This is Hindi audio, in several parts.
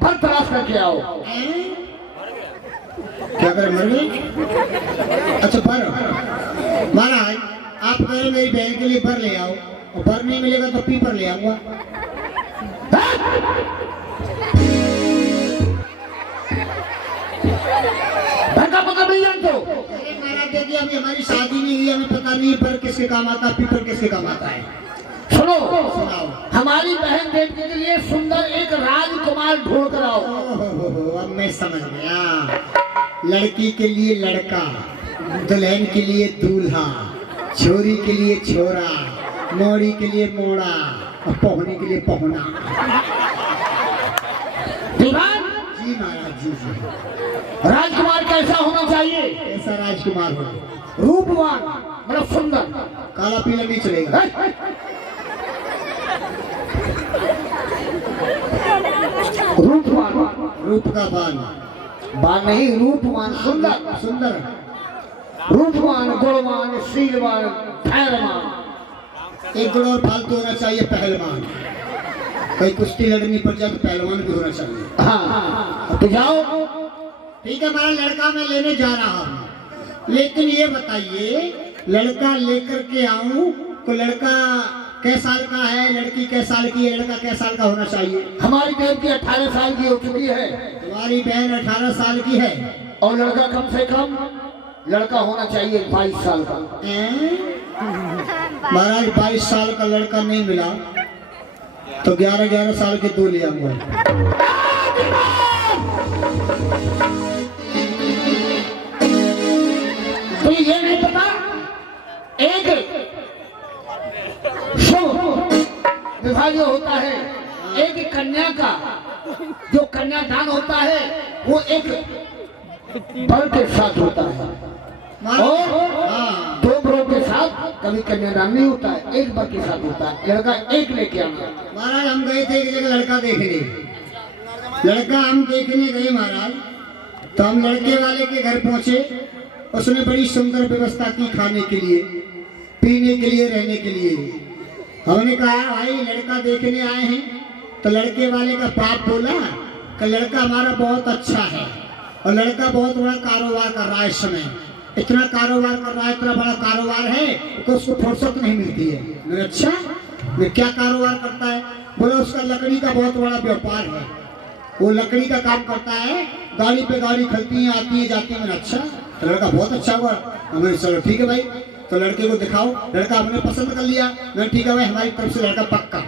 भर तलाश करके आओ। क्या करे, मर गए? अच्छा भर। महाराज आप कह रहे मेरी बहन के लिए भर ले आओ, और भर नहीं मिलेगा तो पीपर ले आऊंगा। भर का पता नहीं जानते हो? महाराज देखिए अभी हमारी शादी नहीं हुई, हमें पता नहीं भर किसके काम आता है, पीपर किसके काम आता है। सुनो, सुनाओ। हमारी बहन बेटी के लिए सुंदर एक राजकुमार ढूंढ कर आओ। अब मैं समझ गया, लड़की के लिए लड़का, दुल्हन के लिए दूल्हा, छोरी के लिए छोरा, मोड़ी के लिए मोड़ा, और पहुने के लिए पहुना। दीवान जी महाराज जी जी। राजकुमार कैसा होना चाहिए? ऐसा राजकुमार हो, रूपवान, मतलब सुंदर। काला पीला नहीं चलेगा। रूपवान, रूप का बान, बान नहीं, रूपवान, सुंदर। सुंदर, रूपवान, गुणवान, शीलवान, धैर्यवान। एक गुण और फालतू होना चाहिए, पहलवान। कहीं कुश्ती लड़नी पड़ जाए तो पहलवान भी होना चाहिए। हाँ, तो जाओ। ठीक है, हमारा लड़का मैं लेने जा रहा हूँ, लेकिन ये बताइए लड़का लेकर के आऊं तो लड़का कै साल का है, लड़की कै साल की है, लड़का कै साल का होना चाहिए? हमारी बहन की 18 साल की हो चुकी है। तुम्हारी बहन 18 साल की है, और लड़का कम से कम लड़का होना चाहिए 22 साल का। महाराज 22 साल का लड़का नहीं मिला तो 11-11 साल के दो ले आऊंगा। तो ये नहीं पता, एक विवाह जो होता है, एक कन्या का जो कन्यादान होता है वो एक बर के साथ होता है, और दो बरों के साथ कभी कन्यादान नहीं होता है, एक बर के साथ होता है। लड़का एक लेके आना। महाराज हम गए थे एक जगह लड़का देखने, लड़का हम देखने गए महाराज, तो हम लड़के वाले के घर पहुंचे, उसने बड़ी सुंदर व्यवस्था की खाने के लिए, पीने के लिए, रहने के लिए। हमने कहा भाई लड़का देखने आए हैं, तो लड़के वाले का बाप बोला कि लड़का हमारा बहुत अच्छा है और लड़का बहुत बड़ा कारोबार कर रहा है इस समय, इतना कारोबार कर रहा है, इतना बड़ा कारोबार है कि उसको फुर्सत नहीं मिलती है। मैंने अच्छा, मैं क्या कारोबार करता है? बोला उसका लकड़ी का बहुत बड़ा व्यापार है, वो लकड़ी का काम करता है, गाड़ी पे गाड़ी खलती है, आती है जाती है। मैंने अच्छा, तो लड़का बहुत अच्छा हुआ। हमें चलो ठीक है भाई, तो लड़के को दिखाओ। लड़का हमने पसंद कर लिया, मैं ठीक है भाई हमारी तरफ से लड़का पक्का,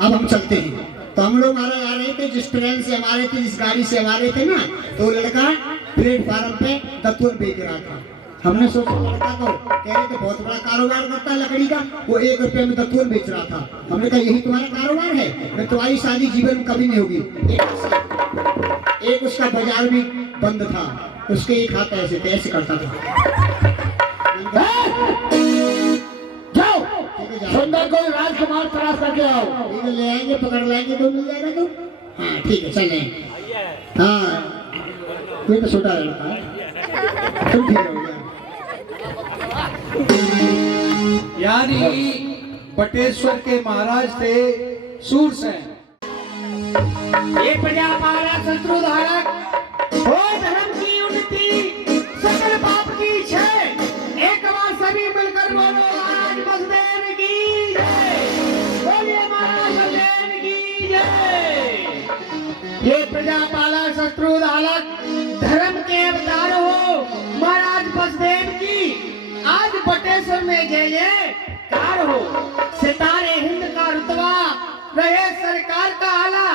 अब हम चलते हैं। तो हम लोग आ रहे थे, जिस ट्रेन से हमारे थे, जिस गाड़ी से हमारे थे ना, तो लड़का प्लेटफार्म पे दत्तूर बेच रहा था। हमने सोचा लड़का तो कह रहे थे बहुत बड़ा कारोबार करता है लकड़ी का, वो 1 रुपये में दत्तूर बेच रहा था। हमने कहा यही तुम्हारा कारोबार है? मैं तुम्हारी शादी जीवन में कभी नहीं होगी। एक उसका बाजार भी बंद था, उसके एक हाथ ऐसे थे, ऐसे करता था। जाओ, सुंदर कोई राजकुमार तलाश करके आओ। ठीक है, ले आएंगे, पकड़ लाएंगे, कोई मिल जाएगा तो। हाँ ठीक है, चल रहे। हाँ कोई तो छोटा लड़का है, तुम ठीक हो गया। यानी बटेश्वर के महाराज थे सूरसेन। ये प्रजा पालक, शत्रु धारक, हो धर्म की उन्नति, सकल पाप की क्षय। एक बार सभी मिलकर बोलो महाराज बसदेव की जय, बोलिए महाराज बसदेव की जय। ये प्रजा पालक, शत्रु धारक, धर्म के अवतार हो महाराज बसदेव की आज बटेश्वर में जय जयकार हो। सितारे हिंद का रुतबा रहे सरकार का आला,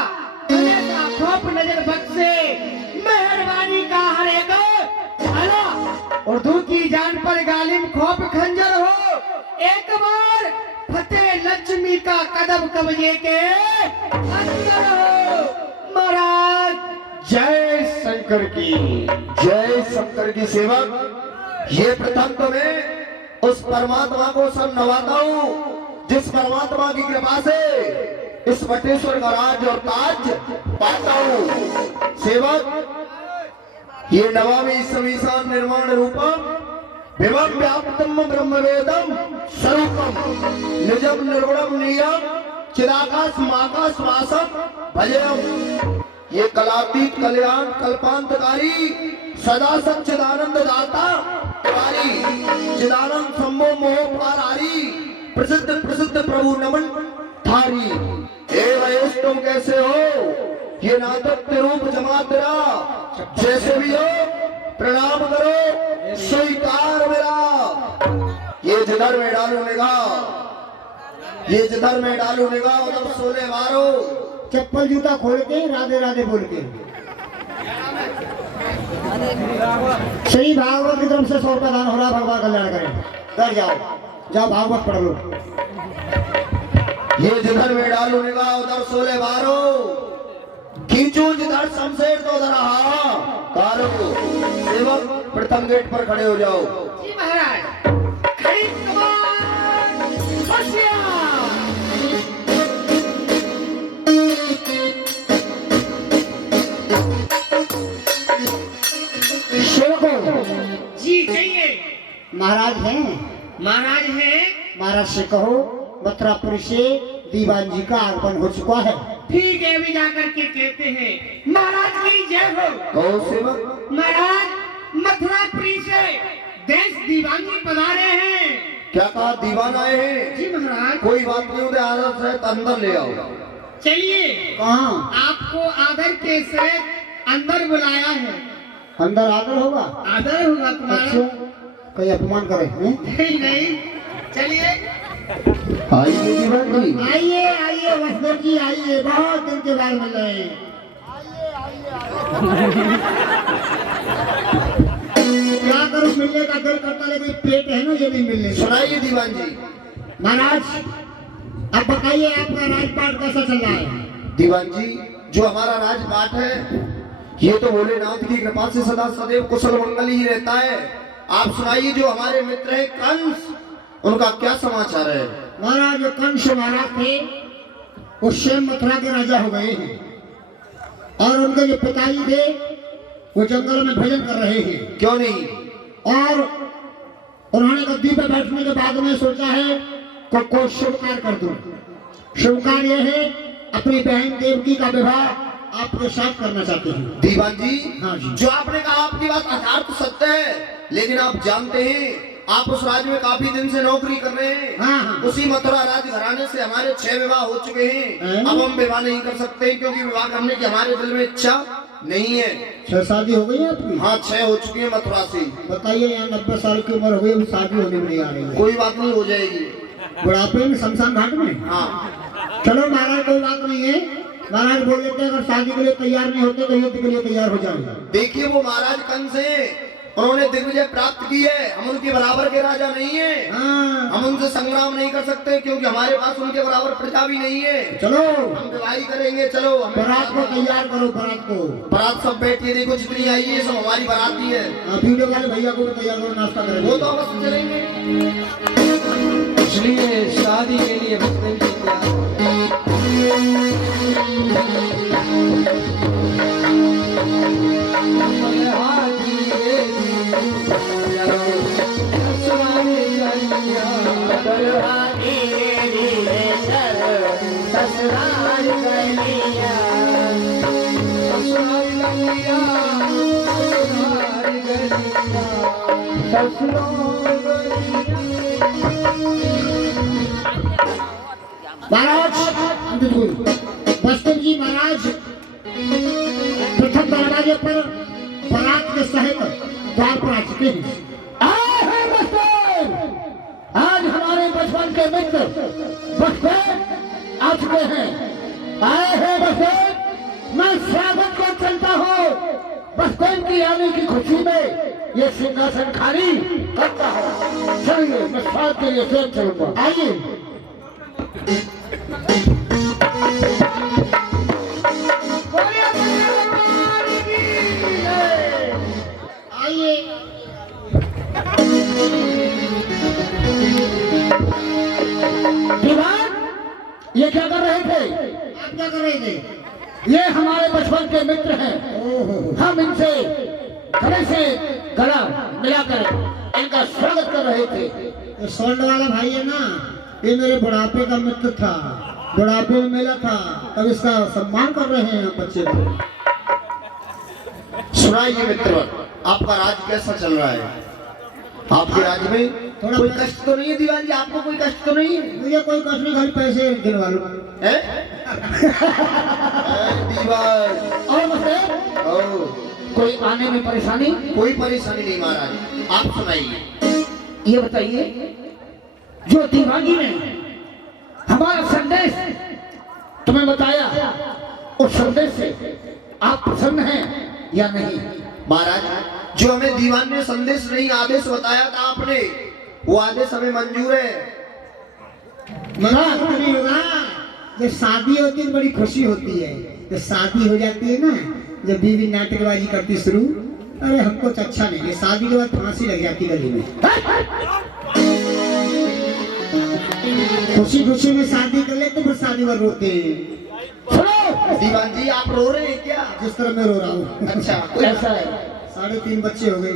हमेशा खौफ नजर बख्शे, मेहरबानी का हर एक आला, उर्दू की जान पर गालिब खौफ खंजर हो। एक बार फतेह लक्ष्मी का कदम कब्जे के अंदर हो। महाराज जय शंकर की जय शंकर की सेवक। ये प्रथम तो मैं उस परमात्मा को सब नवाता हूँ जिस परमात्मा की कृपा से इस बटेश्वर का राज और ताज पाता हूँ। सेवक ये नवामि समीसान निर्माण रूपम विभव व्याप्तम ब्रह्मवेदम स्वरूपम निजम निर्गुणम नियम चिदाकाश माकाश वासम भजम। ये कलातीत कल्याण कल्पांतकारी सदा सच्चिदानंद दाता कारी चिदानंद संभो मोह पारारी प्रसिद्ध प्रसिद्ध प्रभु नमन थारी। हे वयस तुम कैसे हो? ये नाटक रूप जमा तेरा, जैसे भी हो प्रणाम करो स्वीकार मेरा। ये जिधर में डालू निगाह, ये जिधर में डालू निगाह उधर सोले मारो। चप्पल जूता खोल के राधे राधे बोल के श्री भागवत की तरफ से 100 रुपया दान हो रहा। भगवान कल्याण करें। डर जाओ, जाओ भागवत पढ़ लो। ये जिधर में डालू निगाह उधर सोले मारो, खींचू जिधर शमशेर तो उधर कारो। सेवक प्रथम गेट पर खड़े हो जाओ। जी महाराज। खरीद कमान, होशियार। जी कहिए। महाराज हैं? महाराज हैं। महाराज से कहो मथुरापुर से दीवान जी का आगमन हो चुका है। ठीक है, अभी जाकर के कहते हैं। महाराज की जय हो। कहो सेवक। महाराज मथुरापुरी से देश दीवान जी पधारे हैं। क्या कहा? दीवान आए हैं? जी महाराज। कोई बात नहीं, उन्हें आदर से अंदर ले आओ। चलिए। कहाँ? आपको आदर के साथ अंदर बुलाया है। अंदर आदर होगा? आदर होगा तुम्हारा। अच्छा, कोई अपमान करे हैं? नहीं नहीं, चलिए। आइए दीवान जी। आइए आइए वसुदेव जी आइए, बहुत दिन के बाद मिल रहे हैं। क्या करूं, मिलने का दिल करता लेकिन पेट है ना ये नहीं मिलने। सुनाइए दीवान जी। महाराज अब बताइए आपका राजपाट कैसा चल रहा है? दीवान जी जो हमारा राजपाट है ये तो भोलेनाथ की कृपा से सदा सदैव कुशल मंगल ही रहता है। आप सुनाइए जो हमारे मित्र हैं कंस, उनका क्या समाचार है? महाराज जो कंस महाराज थे वो स्वयं मथुरा के राजा हो गए हैं और उनके जो पिताजी थे वो जंगल में भजन कर रहे हैं। क्यों नहीं? और उन्होंने गद्दी पर बैठने के बाद में सोचा है को शुभ कार्य कर दूं। शुभ कार्य है अपनी बहन देवकी का विवाह आपके साथ करना चाहते हैं। दीवान जी, हाँ जी। जो आपने कहा आपकी बात यथार्थ सत्य है, लेकिन आप जानते हैं आप उस राज्य में काफी दिन से नौकरी कर रहे हैं। हाँ, हाँ। उसी मथुरा राजघराने से हमारे 6 विवाह हो चुके हैं। हाँ। अब हम विवाह नहीं कर सकते क्योंकि विवाह करने की हमारे दिल में इच्छा नहीं है। 6 शादी हो गई है आपकी? हाँ 6 हो चुकी है मथुरा से। बताइए यहाँ 90 साल की उम्र हो गई, शादी होने में नहीं आ रही है। कोई बात नहीं, हो जाएगी। बुढ़ापे में शमशान घाट में? हाँ चलो महाराज कोई बात नहीं है। महाराज बोल देते अगर शादी के लिए तैयार नहीं होते तो युद्ध के लिए तैयार हो जाएंगे। देखिए वो महाराज कंस हैं, उन्होंने दिग्विजय प्राप्त की है। हम उनके बराबर के राजा नहीं है। हाँ। हम उनसे संग्राम नहीं कर सकते क्योंकि हमारे पास उनके बराबर प्रजा भी नहीं है। चलो हम विवाही करेंगे। चलो बारात को तैयार करो। बारात को बारात सब बैठिए, देखो जितनी आई है सब हमारी बाराती है। वीडियो वाले भैया को भी तैयार करो, नाश्ता करेंगे। वो तो अवश्य चलेंगे। इसलिए शादी के लिए वसुदेव जी महाराज वसुदेव जी महाराज प्रथम दरवाजे पर बारात के सहित द्वार पर आ चुके हैं। आए हैं वसुदेव, आज हमारे बचपन के मित्र वसुदेव आ चुके हैं। आए हैं वसुदेव, मैं स्वागत कर चलता हूँ। वसुदेव की आने की खुशी में ये सिंहासन खाली करता हूँ। चलिए मैं स्वागत के लिए स्वयं चलूंगा। आइए आइए। दीवान ये क्या कर रहे थे? आप क्या कर रहे थे? ये हमारे बचपन के मित्र हैं। हम इनसे गले से गला मिलाकर इनका स्वागत कर रहे थे। ये स्वर्ण वाला भाई है ना, ये मेरे बुढ़ापे का मित्र था। बुढ़ापे में मिला था, तब इसका सम्मान कर रहे हैं हम बच्चे को। सुनाइए मित्र, आपका राज्य कैसा चल रहा है? आपके राज्य में थोड़ा कोई कष्ट तो नहीं है दीवान जी? आपको कोई कष्ट तो नहीं है? मुझे कोई कष्ट नहीं, खाली पैसे गिनवा लो। हैं? दीवान और बसे ओ, कोई आने में परेशानी? कोई परेशानी नहीं महाराज, आप सुनाइए। ये बताइए, जो दीवानी ने हमारा संदेश तुम्हें बताया, उस संदेश से आप प्रसन्न हैं या नहीं? महाराज, जो हमें दीवान ने संदेश नहीं आदेश बताया था आपने, वो आदेश हमें मंजूर है। मना नहीं होगा। जब शादी होती है तो बड़ी खुशी होती है, जब शादी हो जाती है ना, जब बीवी नाटकबाजी करती शुरू, अरे हमको तो अच्छा नहीं है। शादी के बाद फांसी लग जाती गली में। खुशी खुशी में शादी कर लेते, फिर शादी में रोते हैं। सुनो दीवान जी, आप रो रहे हैं क्या? जिस तरह मैं रो रहा हूँ। अच्छा, ऐसा है, 3.5 बच्चे हो गए।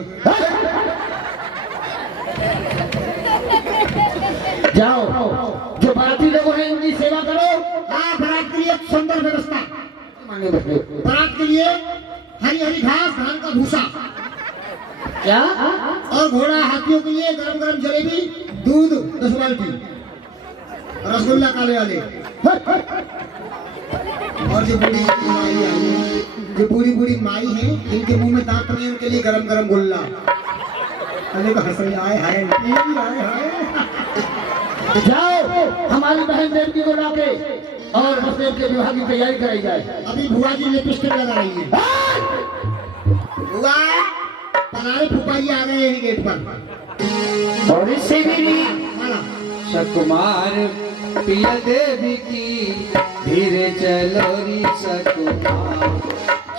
जाओ जो बाराती लोग हैं उनकी सेवा करो। हाँ, बारात के लिए सुंदर व्यवस्था। मांगे बदले। बारात के लिए हरी हरी घास, धान का भूसा, क्या? और घोड़ा हाथियों के लिए गरम गरम जलेबी, दूध 10 बाल्टी, रसगुल्ला काले वाले। और जो बूढ़ी माई आई, जो बूढ़ी बूढ़ी माई है, इनके मुंह में दांत नहीं, उनके लिए गरम गरम गुल्ला। अरे हंस रही, आए हाय आए हाय। जाओ हमारी बहन देवकी को लाके और बसदेव के विवाह की तैयारी कराई जाए। अभी बुआ जी लिपस्टिक लगा रही है। बुआ, पनारे फुफाई आ गए हैं गेट पर। और इससे भी नहीं माला। सकुमार पिया देवी की, धीरे चलो री सकुमार।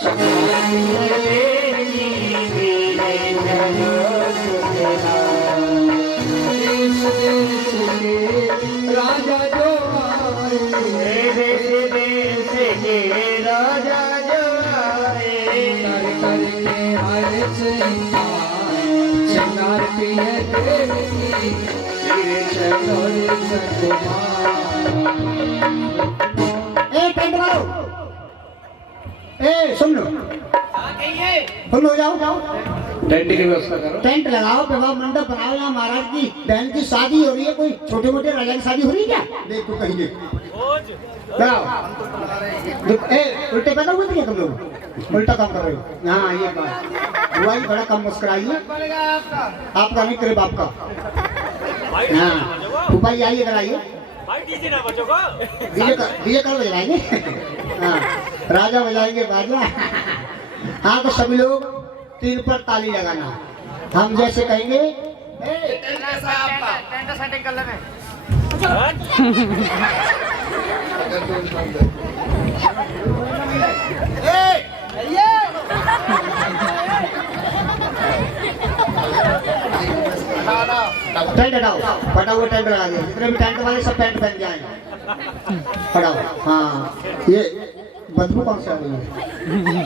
सकुमार पिया देवी की, धीरे चलो सकुमार। देश देश के राजा जो आए, देश के राजा जो आए, कर कर के आए श्रृंगार पिया देवी की, धीरे चलो रे सकुमार। ए टेंट वालो, ए सुन लो, फुल हो जाओ। टेंट की व्यवस्था करो। टेंट लगाओ, विवाह मंडप बनाओ। यहाँ महाराज की बहन की शादी हो रही है, कोई छोटे मोटे राजा की शादी हो रही है क्या? देख तो कहीं उल्टे पैदा हुए थे क्या तुम लोग? उल्टा काम कर रहे हो। हाँ ये बात, बुआ जी बड़ा कम मुस्कुराइए। आपका नहीं, तेरे बाप का। हाँ फूफा जी आइए, इधर आइए। डीजे कल बजाएंगे। हाँ राजा बजाएंगे बाजा। हाँ तो सभी लोग 3 पर ताली लगाना। हम जैसे कहेंगे टेंट हटाओ, फटाओ टेंट लगा दो। जितने भी टेंट वाले सब टेंट पहन जाए, फटाओ। हाँ ये बदबू कौन सा आ रही है?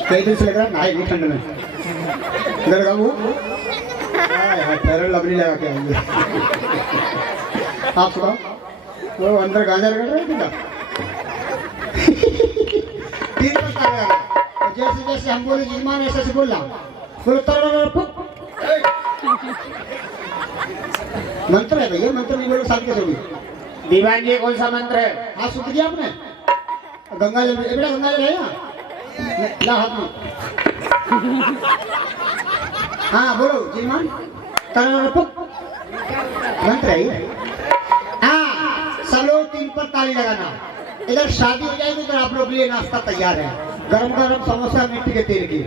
कई दिन से लग रहा है नहाए नहीं ठंड में। इधर का वो पैर लबड़ी लगा के आएंगे। आप सुनाओ, वो अंदर गांजा रगड़ रहे थे क्या? 3 पर ताली लगा। जैसे जैसे हम बोले जजमान ऐसे ऐसे बोला, बोले मंत्र है भैया, मंत्र नहीं बोलो साल के सभी। दीवान जी कौन सा मंत्र है? हाथ सूख दिया आपने? गंगा जल, बेटा गंगा जल है यहाँ, ला हाथ में। हाँ बोलो जीमान, मंत्र है ये। हाँ सब लोग 3 पर ताली लगाना। इधर शादी हो जाएगी तो आप लोग के लिए नाश्ता तैयार है। गरम गरम समोसा मिट्टी के तेल की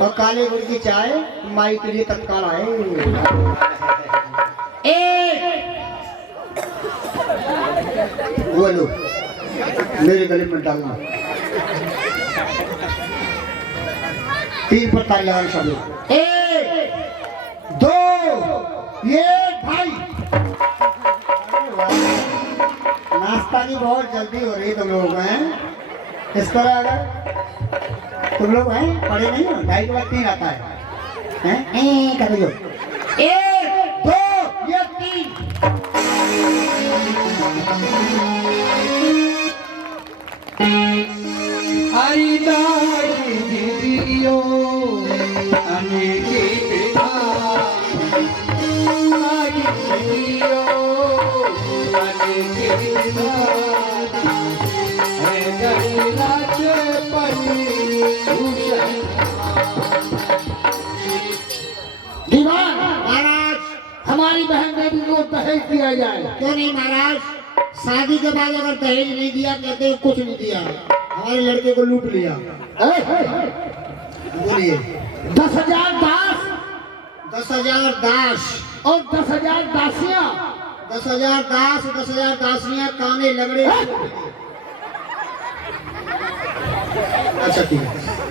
और काले गुड़ की चाय माई के लिए तत्काल आए। वो लो मेरे गले में डालना। 3 पर ताली लगाना सब लोग। 1 2 ये भाई नाश्ता की बहुत जल्दी हो रही है तुम लोग हैं। इस तरह अगर तुम लोग हैं पढ़े नहीं हो, 2:30 के बाद 3 आता है कर लो। 1 2 ये 3 हरिदास दीदियों परी भूषण। दीवान महाराज हमारी बहन बेटी को दहेज दिया जाए। क्यों नहीं महाराज? शादी के बाद अगर दहेज नहीं दिया कहते हैं कुछ नहीं दिया, हमारे लड़के को लूट लिया। बोलिए। 10,000 दास 10,000 दास और 10,000 दासियां। 10,000 दास 10,000 दासियां काने लगड़े। अच्छा ठीक है।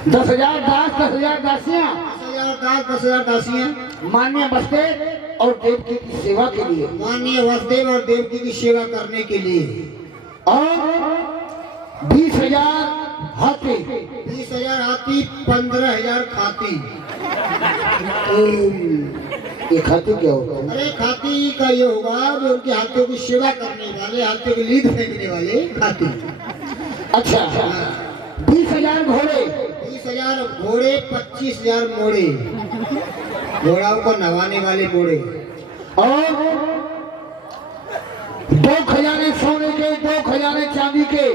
10,000 दास 10,000 दासियां 10,000 दास 10,000 दासियां मान्य वसुदेव और देवकी की सेवा के लिए माननीय वसुदेव और देवकी की सेवा करने के लिए, और 20,000 हाथी 20,000 हाथी 15,000 खाती। ये खाती क्या होगा? अरे खाती का ये होगा जो उनके हाथियों की सेवा करने वाले, हाथियों की लीद फेंकने वाले खाती। अच्छा 20,000 घोड़े 20,000 घोड़े 25,000 मोड़े, घोड़ाओं को नवाने वाले मोड़े, और 2 खजाने सोने के 2 खजाने चांदी के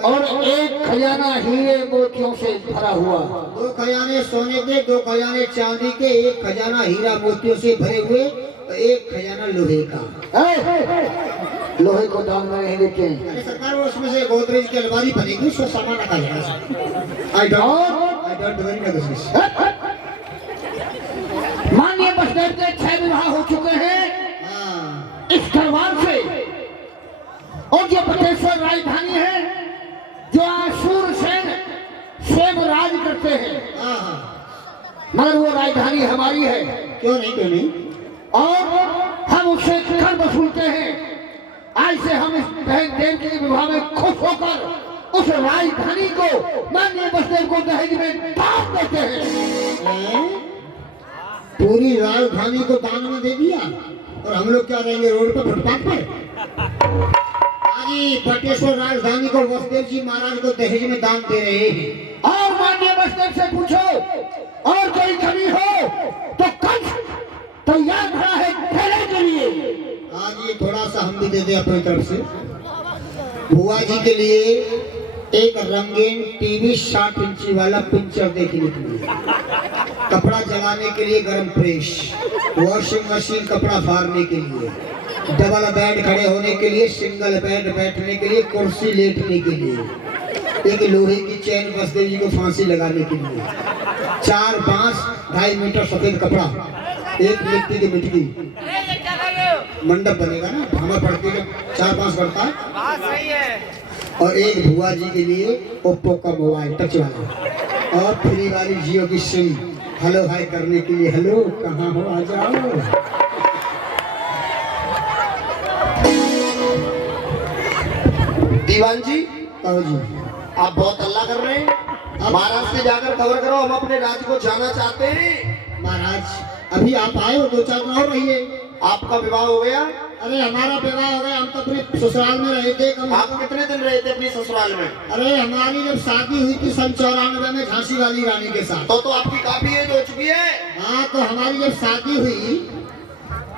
और 1 खजाना हीरे मोतियों से भरा हुआ। 2 खजाने सोने के 2 खजाने चांदी के, 1 खजाना हीरा मोतियों से भरे हुए, 1 खजाना लोहे का। लोहे को दान में नहीं देते हैं। अरे सरकार वो उसमें से गोदरेज की अलमारी बनेगी, उसमें सामान रखा जाएगा। I don't do any business. माननीय वसुदेव के 6 विवाह हो चुके हैं इस दरबार से, और जो बटेश्वर राजधानी है जो आशूर सेन राज करते हैं, मगर वो राजधानी हमारी है। क्यों नहीं? और हम उससे कर वसूलते हैं। आज से हम इस बहन देव के विवाह में खुश होकर उस राजधानी को माननीय वसुदेव को दहेज में दान देते हैं। पूरी राजधानी को दान में दे दिया, और हम लोग क्या रहेंगे रोड पर, फुटपाथ पर? आज बटेश्वर राजधानी को वसुदेव जी महाराज को दहेज में दान दे रहे हैं। और माननीय वसुदेव से पूछो और कोई कमी हो तो कंस तैयार खड़ा है खेलने के लिए। आज ये थोड़ा सा हम भी दे दे अपनी तरफ से। बुआ जी के लिए एक रंगीन टीवी 60 इंची वाला पिक्चर देखने के लिए, कपड़ा जलाने के लिए गर्म प्रेस, वॉशिंग मशीन कपड़ा फाड़ने के लिए, डबल बेड खड़े होने के लिए, सिंगल बेड बैठने के लिए, कुर्सी लेटने के लिए, एक लोहे की चैन वसुदेव जी को फांसी लगाने के लिए, 4 बांस 2.5 मीटर सफेद कपड़ा, 1 मिट्टी की मिट्टी मंडप बनेगा ना, हमें पड़ती है 4 बांस पड़ता है, और एक बुआ जी के लिए ओप्पो का मोबाइल टच वाला, और फ्री वाली जियो की सिम हेलो हाय करने के लिए, हेलो कहाँ हो आ जाओ। दीवान जी कहो जी। आप बहुत हल्ला कर रहे हैं, महाराज से जाकर खबर करो, हम अपने राज्य को जाना चाहते हैं। महाराज अभी आप आए हो, 2-4 दिन और रहिए। आपका विवाह हो गया? अरे हमारा विवाह हो गया, हम तो अपने ससुराल में रहे थे। आप कितने दिन रहे थे अपनी ससुराल में? अरे हमारी जब शादी हुई थी सन 94 में झांसी वाली रानी के साथ। तो आपकी काफी एज हो चुकी है। हाँ, तो हमारी जब शादी हुई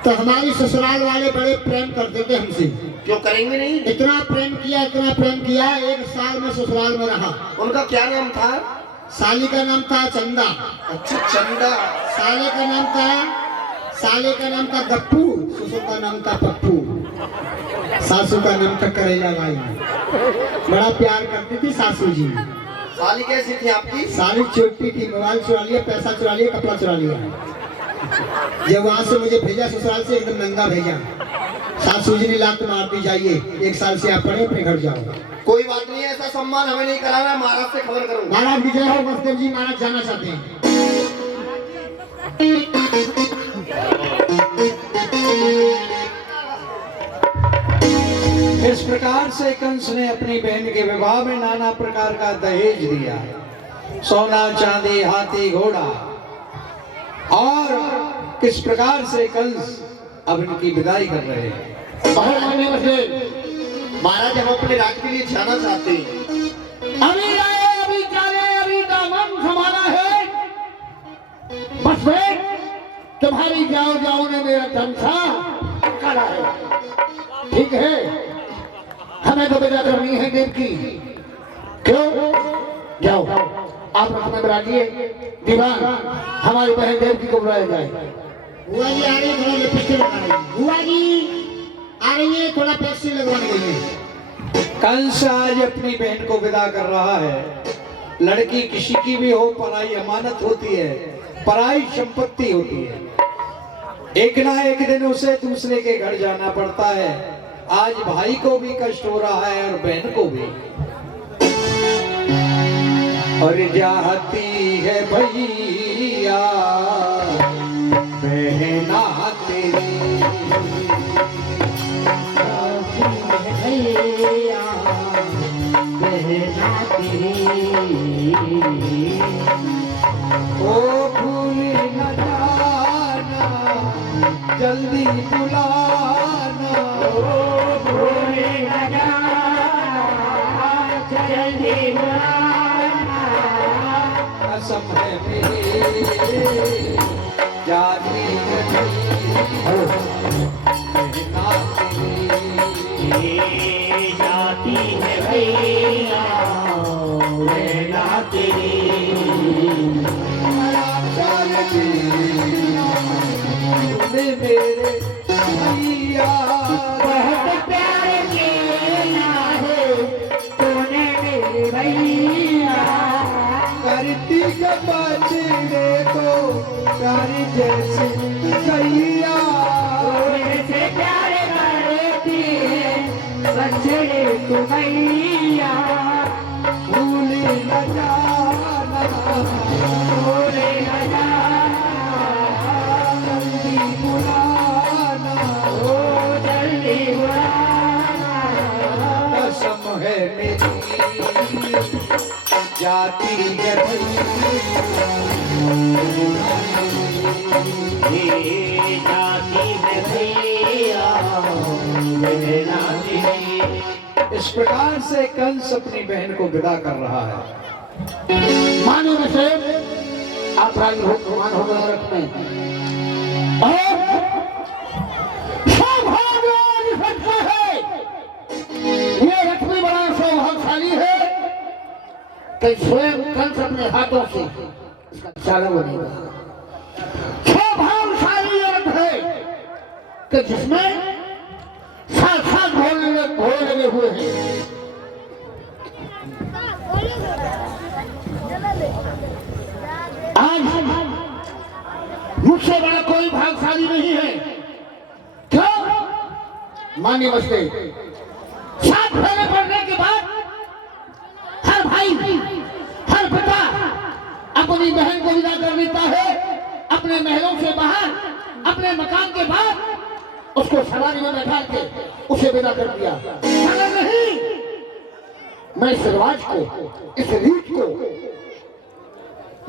तो हमारी ससुराल वाले बड़े प्रेम करते थे हमसे। क्यों करेंगे नहीं? इतना प्रेम किया 1 साल में ससुराल में रहा। उनका क्या नाम था? साली का नाम था चंदा। अच्छा चंदा। साले का नाम था गप्पू, ससुर का नाम था पप्पू, सासू का नाम था करेला बाई। बड़ा प्यार करती थी सासू जी। साली कैसी थी आपकी? साली छोटी थी, मोबाइल चुरा लिया, पैसा चुरा लिया, कपड़ा चुरा लिया। जब वहां से मुझे भेजा ससुराल से, एकदम नंगा भेजा। सासू जी ने लात मार दी, जाइए 1 साल से आप पढ़े, अपने घर जाओ। कोई बात नहीं, ऐसा सम्मान हमें नहीं कराना, महाराज से खबर करूंगा। महाराज की जय हो, वसुदेव जी महाराज जाना चाहते हैं। इस प्रकार से कंस ने अपनी बहन के विवाह में नाना प्रकार का दहेज दिया, सोना चांदी हाथी घोड़ा, और किस प्रकार से कंस अब इनकी विदाई कर रहे हैं। महाराज हम अपने राज्य के लिए जाना चाहते हैं। अभी आए अभी जाने, अभी दामन संभाला है, बस वे तुम्हारी जाओ ने मेरा धमसा करा है। ठीक है, हमें तो विदा करनी है देव की। क्यों? जाओ आप रथ में बैठिए, दीवान हमारी बहन देवकी को बुलाया जाए। बुआ जी आ रही है, थोड़ा लिपस्टिक लगा रही है। बुआ जी आ रही है, थोड़ा पेप्सी लगवाने के लिए। कंस आज अपनी बहन को विदा कर रहा है। लड़की किसी की भी हो, पराई अमानत होती है, पराई संपत्ति होती है। एक ना एक दिन उसे दूसरे के घर जाना पड़ता है। आज भाई को भी कष्ट हो रहा है और बहन को भी। और जाती है भैया बहना तेरी, भैया बहना तेरी, ओ भूल न जाना जल्दी बुलाना, ओ भूल न जाना जल्दी बुलाना, कसम है मेरी जाती है बहना तेरी, जाती है भैया बहना तेरी, तूने मेरे भैया बहुत प्यार किया है तूने मेरे भैया, करती के बचने को कर जैसे भैया, से प्यार करती है बछड़े तू भैया, भूल न जाना भूल न जाना जल्दी बुलाना, ओ जल्दी बुलाना, कसम है मेरी जाती है ये जाती है भैया बहना तेरी। इस प्रकार से कंस अपनी बहन को विदा कर रहा है। मानो से आप मान हो गए रथ में और सौभाग्यवान रथ है। ये रथ भी बड़ा सौभाग्यशाली है कि स्वयं कंस अपने हाथों से इसका चालक बनेगा। सौभाग्यशाली ये रथ है कि जिसमें सात सात घोड़े लगे हुए हैं। आज मुझसे बड़ा कोई भाग्यशाली नहीं है। क्यों? मानिए बस्ते 7 फेरे पड़ने के बाद हर भाई हर पिता अपनी बहन को विदा कर देता है। अपने महलों से बाहर अपने मकान के बाहर उसको सवारी में बैठा के उसे विदा कर दिया। अगर नहीं, मैं इस रिवाज को, इस रीत को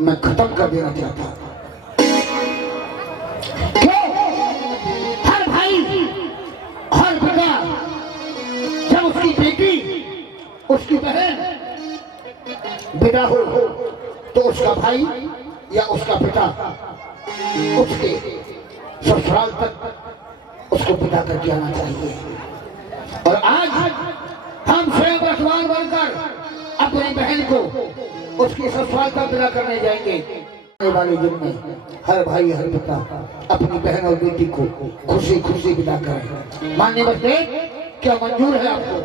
मैं खत्म कर देना चाहता हूं। क्यों? हर भाई हर पिता जब उसकी बेटी उसकी बहन विदा हो तो उसका भाई या उसका पिता उसके ससुराल तक उसको विदा करके आना चाहिए। और आज हम स्वयं रखवाल बनकर अपनी बहन को उसकी ससुराल तक विदा करने जाएंगे। आने वाले दिन में हर भाई हर पिता अपनी बहन और बेटी को खुशी खुशी विदा करें। माननीय बच्चे, क्या मंजूर है आपको?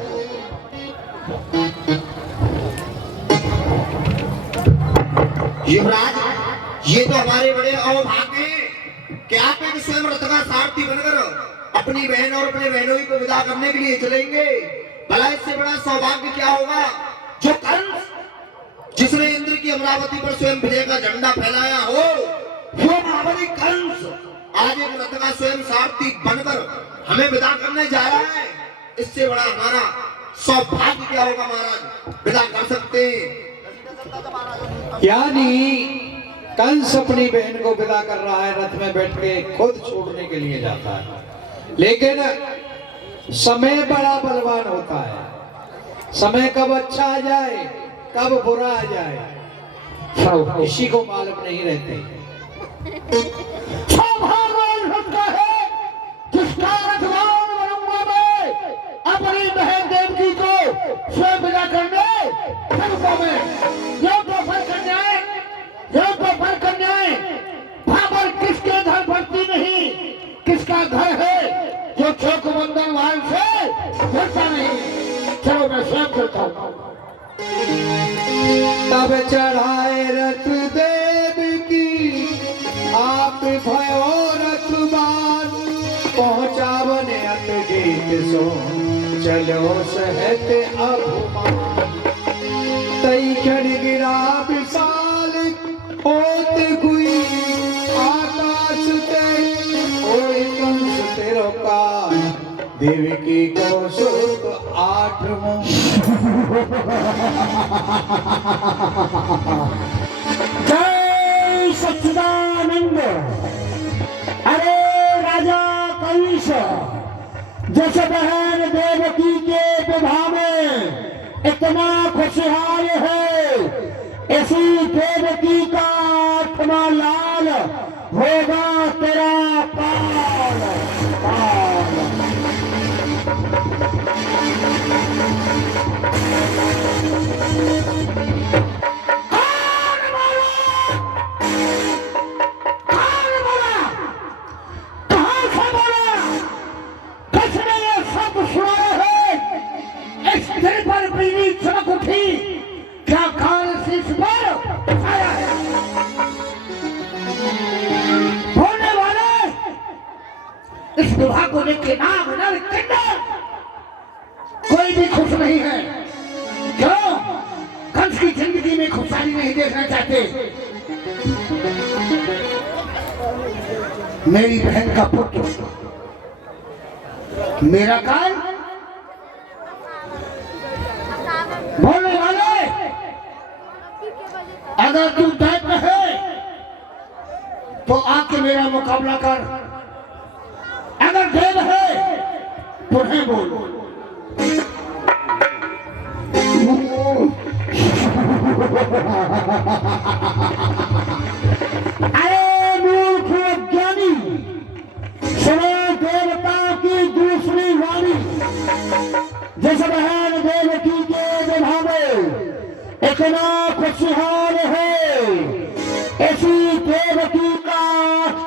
युवराज, ये तो हमारे बड़े अवभाग्य हैं कि आप एक स्वयं रथ का सारथी बनकर अपनी बहन और अपने बहनोई को विदा करने के लिए चलेंगे। भला इससे बड़ा सौभाग्य क्या होगा जो कंस, जिसने इंद्र की अमरावती पर स्वयं विजय का झंडा फैलाया हो, वो महाबली कंस आज एक रथ का स्वयं सारथी बनकर हमें विदा करने जा रहा है। इससे बड़ा हमारा सौभाग्य क्या होगा महाराज, विदा कर सकते हैं। यानी कंस अपनी बहन को विदा कर रहा है, रथ में बैठ के खुद छोड़ने के लिए जाता है। लेकिन समय बड़ा बलवान होता है। समय कब अच्छा आ जाए कब बुरा आ जाए किसी को मालूम नहीं रहते। सौभाग्यवान होता है जिसका रखवाल बनूंगा मैं अपनी बहन देवकी को स्वयं विदा करने सबको मैं। भयो रथबान पहुंचावने अत गीत सो चलो सहते अभिमान तई क्षण गिरा विशाल होत हुई आकाश ते ओए कंस तेरो काल देवकी को सुख आठवां जय सच्चिदानंद। अरे राजा कंस जस बहन देवकी के विवाह में इतना खुशहाल है, ऐसी देवकी का आत्मा लाल होगा तेरा पाल पाल। क्या काल शीश पर आया है? होने वाले इस विवाह को लेके नाम नर किन्नर कोई भी खुश नहीं है। क्यों? कंस की जिंदगी में खुशहाली नहीं देखना चाहते। मेरी बहन का पुत्र मेरा काल बोलने वाले अगर तू दैत्य है तो आके मेरा मुकाबला कर, अगर देव है पुनः बोल। अरे मूर्ख अज्ञानी, सुनो देवता की दूसरी वाणी। जिस बहन देवकी के विवाह में इतना खुशहाल है, ऐसी देवकी का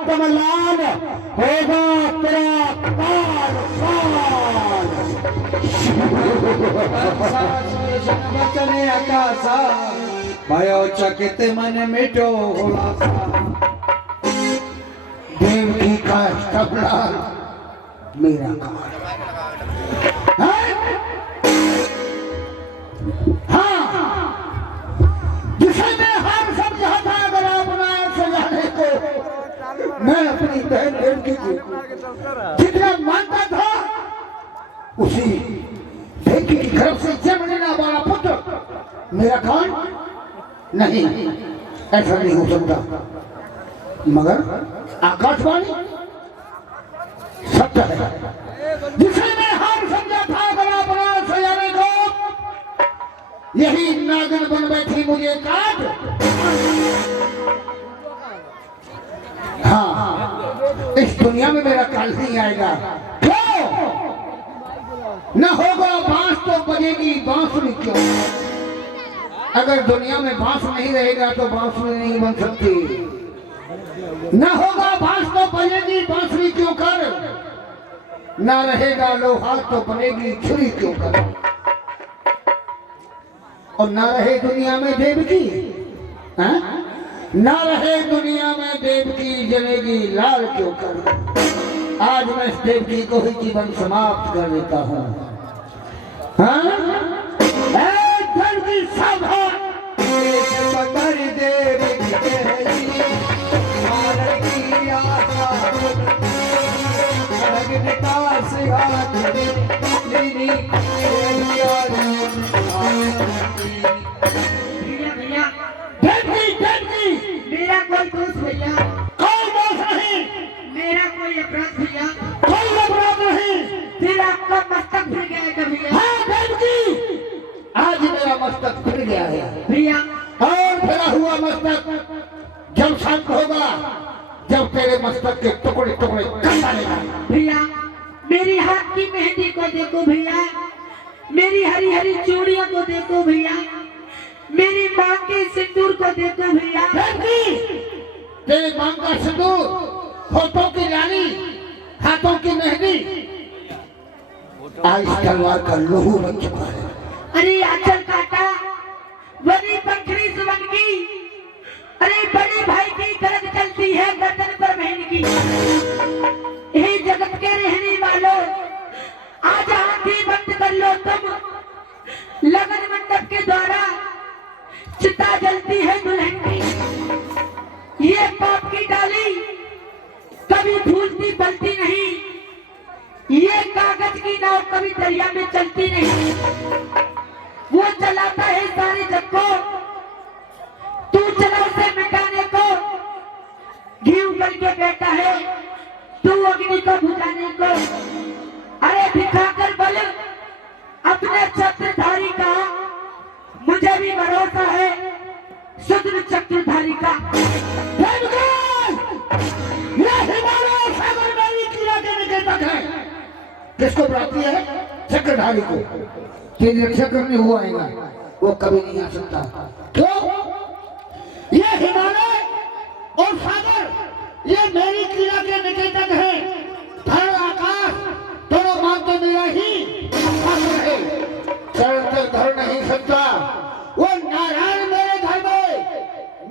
कमलान होगा तेरा काल काल। वचने आकाशा भयो चकित मन मिटो हुलासा देवकी का कमलान मेरा काल। हाँ, जिसे मैं हार समझा था अगर अपना सजाने को, मैं अपनी बहन देवकी को जितना मानता था उसी देवकी की तरफ से जन्म लेने वाला पुत्र मेरा काल नहीं, ऐसा नहीं हो सकता। मगर आकाशवाणी सत्य है। जिसे मैं हार समझा था अगर अपना सजाने को, यही नागिन बन बैठी मुझे काट। हाँ, इस दुनिया में मेरा काल नहीं आएगा। क्यों? न होगा बांस तो बजेगी बांसुरी क्यों? अगर दुनिया में बांस नहीं रहेगा तो बांसुरी नहीं बन सकती। न होगा बांस तो बजेगी बांसुरी क्यों कर, न रहेगा लोहा तो बनेगी छुरी क्यों कर। और ना रहे दुनिया में देवकी, ना रहे दुनिया में देवकी जलेगी लाल क्यों कर। आज मैं इस देवकी को ही जीवन समाप्त कर देता हूँ। पकड़ देवकी कहली मारण की आशा लगता सिहात मेरी मेरा कोई दोष भैया, कोई दोष नहीं, मेरा कोई अपराध भैया, कोई अपराध नहीं। तेरा आपका मस्तक फिर गया है भैया। हाँ देवकी, आज मेरा मस्तक फिर गया है भैया, और फिरा हुआ मस्तक जब शांत होगा जब तेरे मस्तक के टुकड़े टुकड़े कर डालेगा। भैया मेरी हाथ की मेहंदी को देखो भैया, मेरी हरी हरी चूड़ियों को देखो भैया, मेरी माँ के सिंदूर को देखो भैया। तेरे मांग का सिंदूर, होठों की लाली, हाथों की मेहंदी, आज तलवार का लोहू बन चुका है। अरे आंचल काटा, बड़ी पंखड़ी सुमन की, अरे बड़े भाई की गरज चलती है गर्दन पर बहन पानी दरिया में चलती नहीं, वो चलाता है सारे जग को। तू चला उसे मिटाने को, घी उगल के बैठा है तू अग्नि को बुझाने को। अरे दिखाकर बल अपने चक्रधारी का, मुझे भी भरोसा है शुद्ध चक्रधारी का। किसको बुलाती है? चक्रधारी को। तेरे चक्र में हुआ आएगा, वो कभी नहीं आ सकता। क्यों? ये हिमालय और सागर ये मेरी क्रिया के निकेतन है। धर आकाश दोनों मां तो मेरा ही है। चढ़कर धर नहीं सकता। वो नारायण मेरे घर में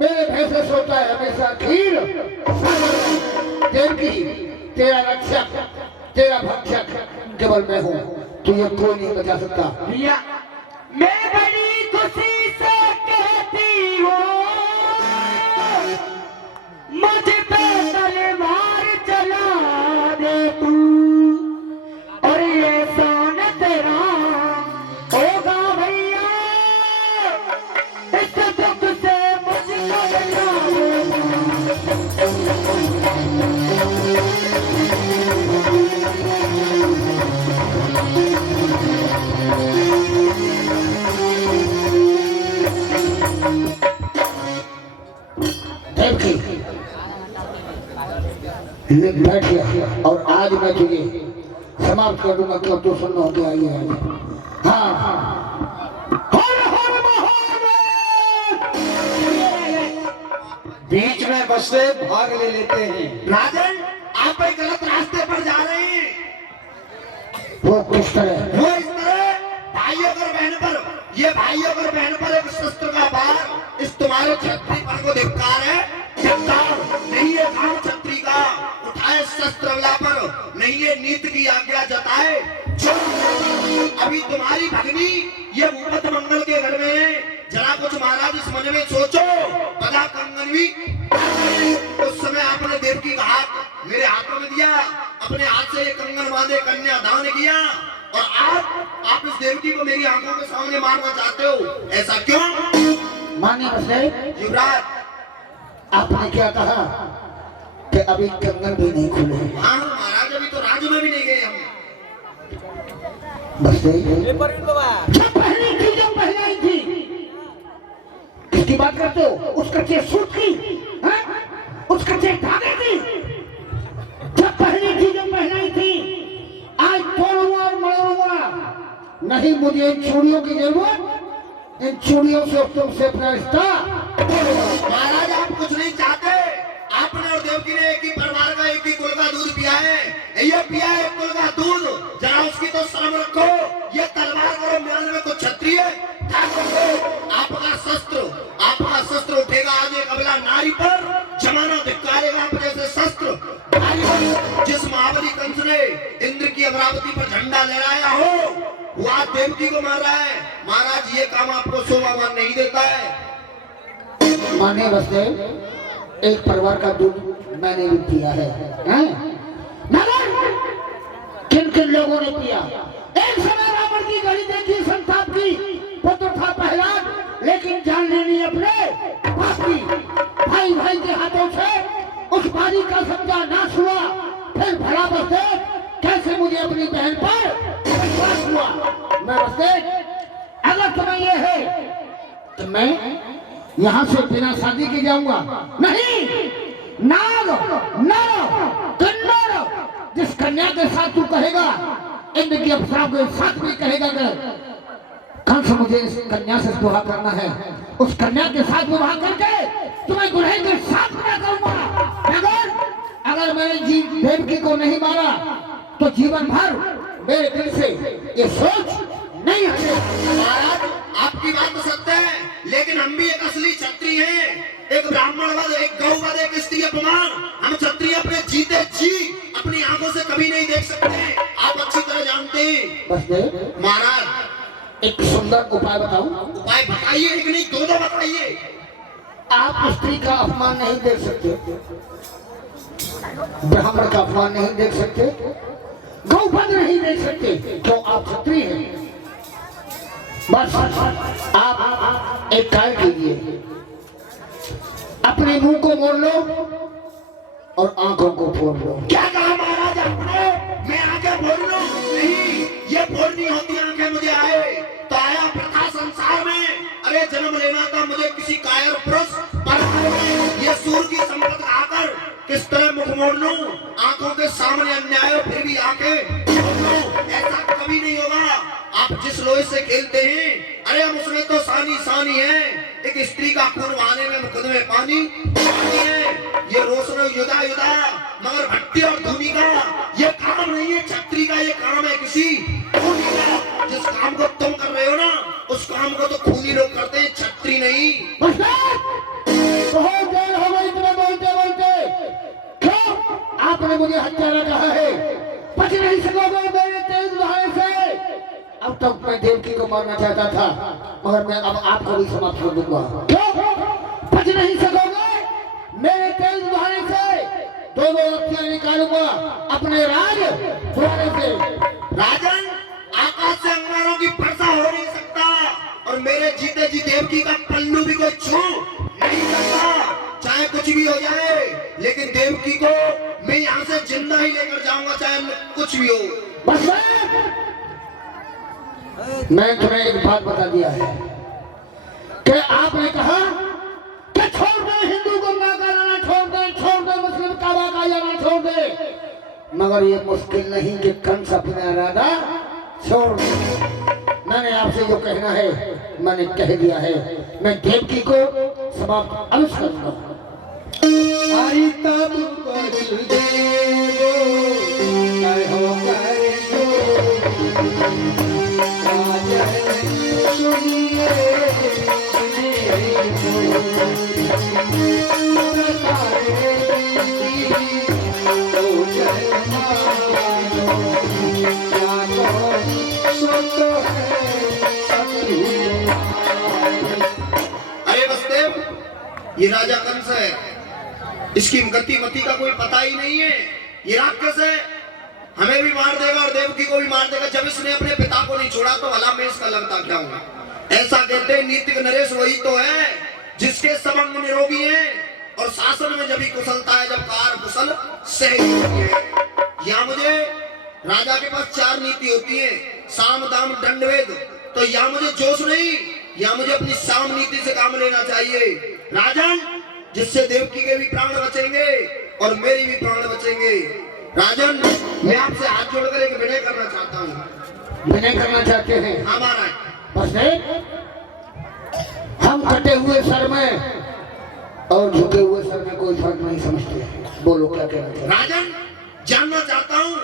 मेरे भैंसे सोता है हमेशा। खीर देवकी तेरा रक्षक, तेरा भक्षक केवल मैं हूँ। तू ये कोई नहीं बचा सकता। भैया मैं बड़ी खुशी से कहती हूँ, मुझ पे तलवार चला दे तू, और ये सोन तेरा होगा भैया, इस दुख से मुझको बचा बैठ गया। और आज मैं तुझे समाप्त कर दूंगा क्यों तू सुनना होते आई है। बीच में बसते भाग ले लेते हैं। राजन आप एक गलत रास्ते पर जा रहे हैं। वो किस तरह? वो इस तरह भाइयों और बहन पर, ये भाइयों और बहन पर एक शस्त्र का वार इस तुम्हारे क्षत्रियपन को धिक्कार है। धिक्कार नहीं है काम क्षत्रिय का। उठाए शस्त्र अगला पर नहीं है नीति की आज्ञा जताए। जो अभी तुम्हारी भगनी ये भूपत मंगल के घर में है। जरा कुछ महाराज इस मन में सोचो। पदा कंगनवी उस समय आपने देवकी का हाथ मेरे हाथों में दिया, अपने हाथ से ये कंगन बांधे कन्या दान किया, और आप इस देवकी को मेरी आंखों के सामने मारना चाहते हो। ऐसा क्यों? मानिए बसले युवराज आपने क्या कहा कि अभी कंगन भी नहीं खुले? हाँ महाराज अभी तो राज्य में भी नहीं गए हम। बसले जब पहली थी, जब पहलाई थी, किसकी बात करते हो? उस कच्चे सूट की, उस कच्चे धागे की। जब पहली थी, जब पहलाई थी, आज तोड़ूंगा और मरोड़ूंगा। नहीं मुझे इन चूड़ियों की जरूरत। इन चूड़ियों से तुमसे अपना रिश्ता। महाराज आप कुछ नहीं चाहते। आपने और देवकी ने एक ही परिवार का एक ही कुल का दूध पिया है। ये पिया है एक कुल का दूध। जरा उसकी तो शर्म रखो। ये तलवार करो मेरे में कुछ क्षत्रिय आपका शस्त्र उठेगा आज एक अबला नारी पर। जमाना धिक्कारेगा आप जैसे शस्त्र। जिस महाबली कंस ने इंद्र की अमरावती पर झंडा लहराया हो, वो आज देवकी को मार रहा है। महाराज ये काम आपको शोभामान नहीं देता है। माने बसले एक परिवार का दूध मैंने भी पिया है, मगर किन किन लोगों ने पिया? एक समय रावण की गढ़ी देखी, संताप की, पुत्र था प्रहलाद, लेकिन जान लेनी अपने बाप की। भाई भाई के हाथों से उस बारी का समझा नाश हुआ। फिर भला बसते कैसे मुझे अपनी बहन पर विश्वास हुआ? मैं बसते अगर तुम्हें ये है तो मैं यहाँ से बिना शादी के जाऊंगा नहीं। नाग नर कन्नड़ जिस कन्या के साथ तू कहेगा, इंद्र की अप्सरा के साथ भी कहेगा कंस मुझे इस कन्या से विवाह करना है, उस कन्या के साथ विवाह करके तुम्हें दुल्हे के साथ विवाह करूंगा। अगर मैंने देवकी को नहीं मारा तो जीवन भर मेरे दिल से ये सोच नहीं हटे। महाराज आपकी बात तो सत्य है, लेकिन हम भी एक असली क्षत्रिय हैं। एक ब्राह्मणवाद, एक गौवध, एक स्त्री अपमान हम क्षत्रिय अपने जीते जी अपनी आंखों से कभी नहीं देख सकते। आप अच्छी तरह जानते हैं। महाराज एक सुंदर उपाय बताऊं? उपाय बताइए, एक नहीं दो बताइए। आप स्त्री का अपमान नहीं देख सकते, ब्राह्मण का अपमान नहीं देख सकते, गौवध नहीं दे सकते, क्यों? आप क्षत्रिय हैं। बस आप एक कार्य कीजिए, अपने मुंह को मोड़ लो और आंखों को फोड़ लो। क्या कहा महाराज आपने? मैं आंखें फोड़ लूं? नहीं, ये फोड़नी होती आंखें मुझे आए तो आया प्रथा संसार में। अरे जन्म लेना था मुझे किसी कायर पुरुष पर ये सूर की संपत्ति खाकर किस तरह मुख मोड़ लूं? आंखों के सामने अन्याय हो फिर भी आंखें फोड़ लूं? ऐसा कभी नहीं होगा। आप जिस लोहे से खेलते हैं, अरे हम उसमें तो सानी सानी है। एक स्त्री का खून बहाने में मुकदमे पानी है। ये रोशनो युदा युदा मगर भट्टी और धुनी का ये काम नहीं है छत्री का, ये काम है किसी खूनी का। जिस काम को तुम कर रहे हो ना, उस काम को तो खूनी लोग करते हैं, छत्री नहीं। बहुत देर हो गई तुम्हें बोलते बोलते। क्यों आपने मुझे हत्यारा कहा है? बच नहीं सकोगे मेरे तेज दुहाई से। अब तक मैं देवकी को मारना चाहता था, मगर मैं अब आपको भी समाप्त कर दूंगा। क्यों बच नहीं सकोगे मेरे तेज दुहाई से? दोनों अक्षर निकालूंगा अपने राज द्वारे से। राजन, आकाश से अंगारों की वर्षा हो नहीं सकता और मेरे जीते जी देवकी का पल्लू भी कोई छू नहीं सकता, चाहे कुछ भी हो जाए। लेकिन देवकी को मैं यहाँ से जिंदा ही लेकर जाऊंगा, चाहे कुछ भी हो। बस मैं तुम्हें एक बात बता दिया है कि आपने कहा कि छोड़ दे हिंदू गंगा का जाना, छोड़ दे मुस्लिम काबा का जाना छोड़ दे। मगर ये मुश्किल नहीं कि कंस अपना इरादा छोड़ दे। मैंने आपसे जो कहना है मैंने कह दिया है। मैं देवकी को समाप्त अवश्य करूंगा। आई तब कर देवो कहो कर दो सुनिए अरे बसदेव, ये राजा कंस है, इसकी गति मति का कोई पता ही नहीं है। ये राक्षस है, हमें भी मार देगा और देवकी को भी मार देगा। जब इसने अपने पिता को नहीं छोड़ा तो भला मैं इसका लगता क्या हूँ? ऐसा कहते हैं नीतिक नरेश वही तो है जिसके सब अंग निरोगी हैं और शासन में जब ही कुशलता है जब कार कुशल सही होती है। यहाँ मुझे राजा के पास 4 नीति होती है, साम दाम दंड वेद। तो यहाँ मुझे जोश नहीं, यहाँ मुझे अपनी साम नीति से काम लेना चाहिए राजन, जिससे देवकी के भी प्राण बचेंगे और मेरी भी प्राण बचेंगे। राजन, मैं आपसे हाथ जोड़कर एक विनय करना चाहता हूँ। विनय करना चाहते हैं? हाँ महाराज। बस हम कटे हुए सर में और झुके हुए सर में कोई फर्क नहीं समझते। बोलो क्या कहना चाहते? राजन, जानना चाहता हूँ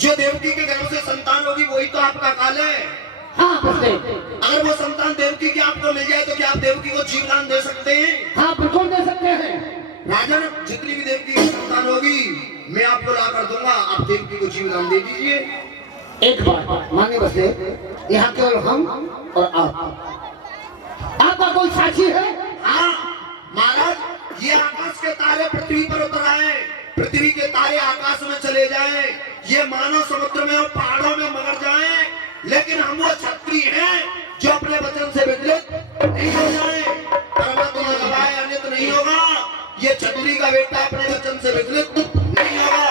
जो देवकी के गर्भ से संतान होगी वही तो आपका काल है। हाँ बस अगर वो संतान देवकी की आपको मिल जाए तो क्या आप देवकी को जीवदान दे सकते हैं? हाँ बिल्कुल दे सकते हैं। राजन, जितनी भी देवकी की संतान होगी मैं आपको ला कर दूंगा, आप देवकी को जीवदान दे दीजिए। एक बात मानिए बस, यहाँ केवल हम और आपका कोई साक्षी है? हाँ महाराज, ये आकाश के तारे पृथ्वी पर उतर आए, पृथ्वी के तारे आकाश में चले जाएं, ये मानव समुद्र में और पहाड़ों में मगर जाएं, लेकिन हम वो क्षत्रिय हैं जो अपने वचन से विचलित नहीं हो जाए। परमात्मा गवाए अन्यत्र नहीं होगा। ये क्षत्रिय का बेटा अपने वचन से विचलित नहीं होगा।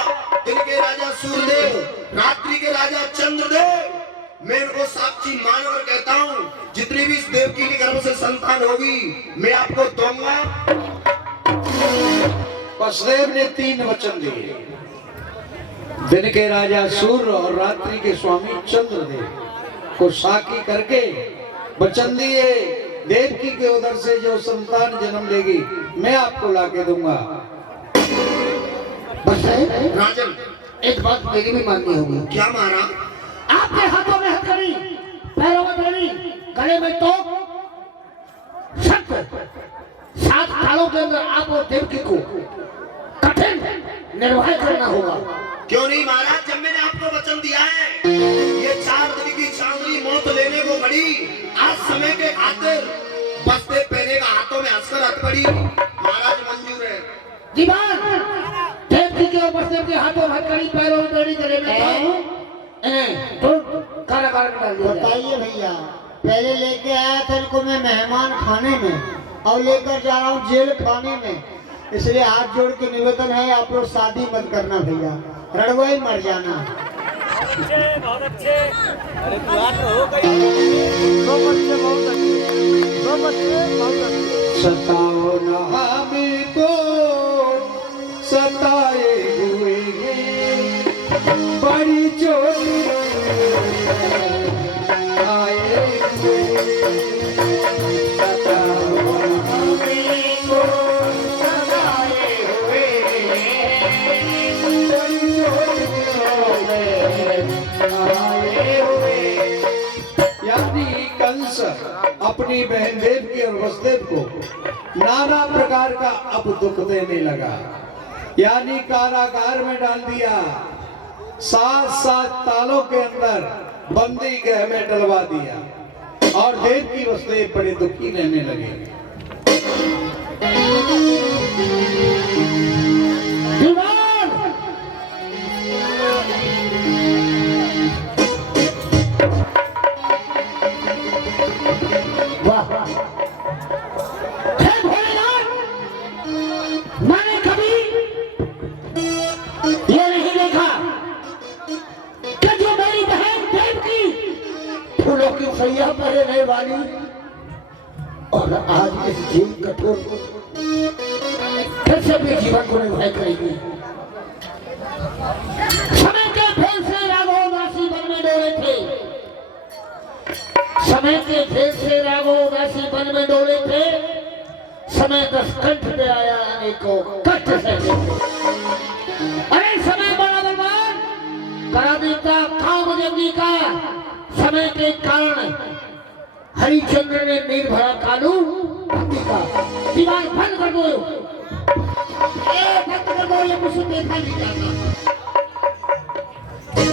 दिन के राजा सूर्यदेव, रात्रि के राजा चंद्रदेव, मैं इनको साक्षी मानकर कहता हूँ जितनी भी इस देवकी के गर्भ से संतान होगी मैं आपको दूंगा। वसुदेव ने 3 वचन दिए। दिन के राजा सूर्य और रात्रि के स्वामी चंद्रदेव को साक्षी करके वचन दिए, देवकी के उदर से जो संतान जन्म लेगी मैं आपको लाके दूंगा। बस राजन, एक बात मेरी भी माननी होगी। क्या महाराज? आपके हाथों में हथकड़ी, पैरों में धड़ी, गले में तो सख्त 7 सालों के अंदर आपको देवकी को कठिन निर्वाह करना होगा। क्यों नहीं महाराज, जब मैंने आपको वचन दिया है ये 4 दिन की चांदनी मौत लेने को बड़ी, आज समय के खातिर बस्ते पहने का हाथों में हंसकर हथकड़ी महाराज मंजूर है। दीवान देवकी के और बस्ते के हाथों में हथकड़ी, पैरों में धड़ी, गले में तो तो कारागार में डाल दिया जाए। बताइए भैया, पहले लेके आया था इनको मैं मेहमान खाने में, और लेकर जा रहा हूँ जेल खाने में। इसलिए हाथ जोड़ के निवेदन है, आप लोग शादी मत करना भैया, रड़वा ही मर जाना। बहुत अच्छे। अरे सताओ न हमें तो सताए हुए हैं, बड़ी चोट आए हुए। सताओ न हमें तो सताए हुए हैं, बड़ी चोट आए हुए। यानी कंस अपनी बहन देवकी और वसुदेव को नाना प्रकार का अब दुख देने लगा, यानी कारागार में डाल दिया, 7 तालों के अंदर बंदी गृह में डलवा दिया, और देवकी वसुदेव बड़े दुखी रहने लगे। मैंने कभी ये नहीं देखा कि जो मेरी बहन देवकी फूलों की सैया पर रहने वाली, और आज इस जीव कठोर फिर से अपने जीवन को निर्वाह करेगी। समय के फेल से राघव दासी वन में डोले थे, समय के फेल से राघव दासी वन में डोले थे, समय 10 कंठ में आया अनेकों कष्ट सहते थे। अरे समय बड़ा बलवान करा देता कामदेवी का, समय के कारण हरिश्चंद्र ने नीर भरा कालू भक्ति का दीवार बंद कर दो, बंद कर दो, ये मुझसे देखा नहीं जाता।